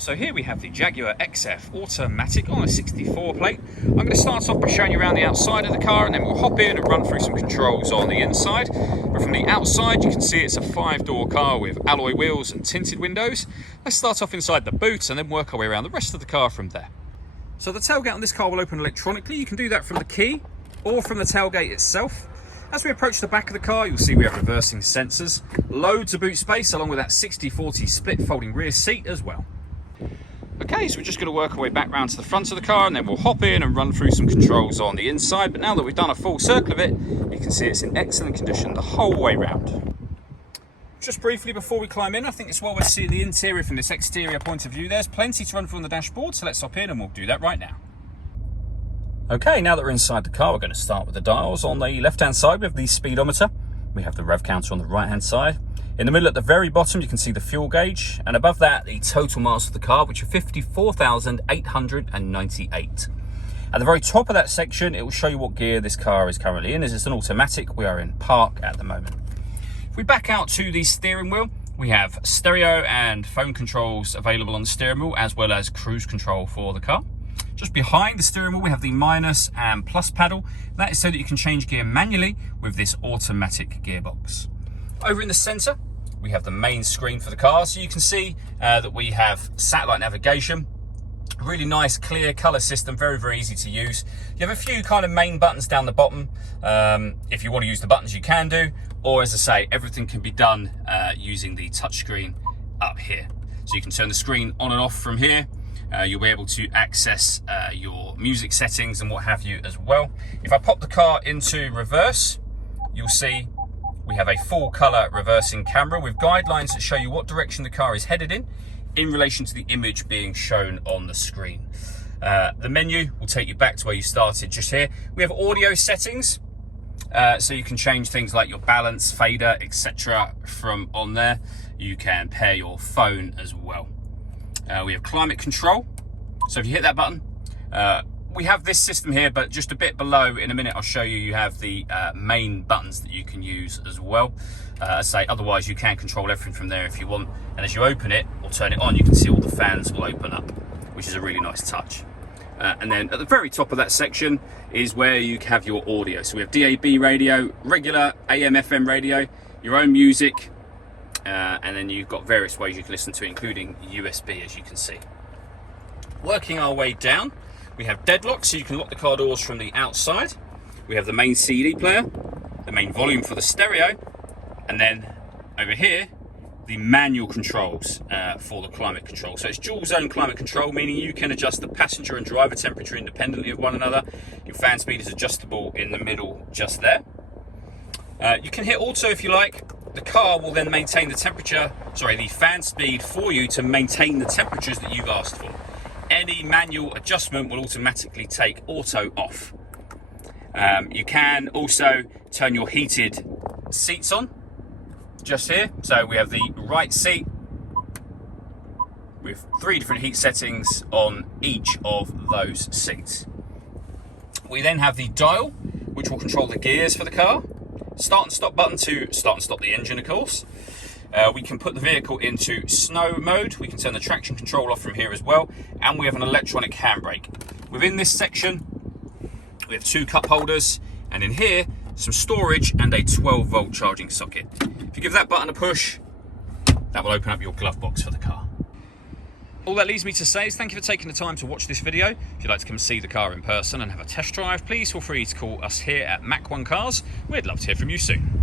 So here we have the Jaguar XF Automatic on a 64 plate. I'm going to start off by showing you around the outside of the car, and then we'll hop in and run through some controls on the inside. But from the outside you can see it's a 5-door car with alloy wheels and tinted windows. Let's start off inside the boot and then work our way around the rest of the car from there. So the tailgate on this car will open electronically. You can do that from the key or from the tailgate itself. As we approach the back of the car, you'll see we have reversing sensors, loads of boot space along with that 60/40 split folding rear seat as well. Okay, so we're just going to work our way back round to the front of the car and then we'll hop in and run through some controls on the inside. But now that we've done a full circle of it, you can see it's in excellent condition the whole way round. Just briefly before we climb in, I think it's well worth seeing the interior from this exterior point of view. There's plenty to run through on the dashboard, so let's hop in and we'll do that right now. Okay, now that we're inside the car, we're going to start with the dials. On the left-hand side, we have the speedometer. We have the rev counter on the right-hand side. In the middle at the very bottom, you can see the fuel gauge, and above that, the total miles of the car, which are 54,898. At the very top of that section, it will show you what gear this car is currently in. As it's an automatic, we are in park at the moment. If we back out to the steering wheel, we have stereo and phone controls available on the steering wheel, as well as cruise control for the car. Just behind the steering wheel, we have the minus and plus paddle. That is so that you can change gear manually with this automatic gearbox. Over in the center, we have the main screen for the car, so you can see that we have satellite navigation. Really nice, clear color system, very, very easy to use. You have a few kind of main buttons down the bottom. If you want to use the buttons, you can do, or as I say, everything can be done using the touchscreen up here. So you can turn the screen on and off from here. You'll be able to access your music settings and what have you as well. If I pop the car into reverse, you'll see we have a full color reversing camera with guidelines that show you what direction the car is headed in relation to the image being shown on the screen. The menu will take you back to where you started just here. We have audio settings, so you can change things like your balance, fader, etc. from on there. You can pair your phone as well. We have climate control, so if you hit that button, we have this system here, but just a bit below, in a minute I'll show you, you have the main buttons that you can use as well. As I say, otherwise you can control everything from there if you want, and as you open it or turn it on, you can see all the fans will open up, which is a really nice touch. And then at the very top of that section is where you have your audio. So we have DAB radio, regular AM, FM radio, your own music, and then you've got various ways you can listen to it, including USB, as you can see. Working our way down, we have deadlock, so you can lock the car doors from the outside. We have the main CD player, the main volume for the stereo, and then over here, the manual controls for the climate control. So it's dual zone climate control, meaning you can adjust the passenger and driver temperature independently of one another. Your fan speed is adjustable in the middle just there. You can hit auto if you like. The car will then maintain the the fan speed for you to maintain the temperatures that you've asked for. Any manual adjustment will automatically take auto off. You can also turn your heated seats on just here. So we have the right seat with 3 different heat settings on each of those seats. We then have the dial, which will control the gears for the car. Start and stop button to start and stop the engine, of course. We can put the vehicle into snow mode. We can turn the traction control off from here as well. And we have an electronic handbrake. Within this section, we have 2 cup holders. And in here, some storage and a 12-volt charging socket. If you give that button a push, that will open up your glove box for the car. All that leaves me to say is thank you for taking the time to watch this video. If you'd like to come see the car in person and have a test drive, please feel free to call us here at Mach 1 Cars. We'd love to hear from you soon.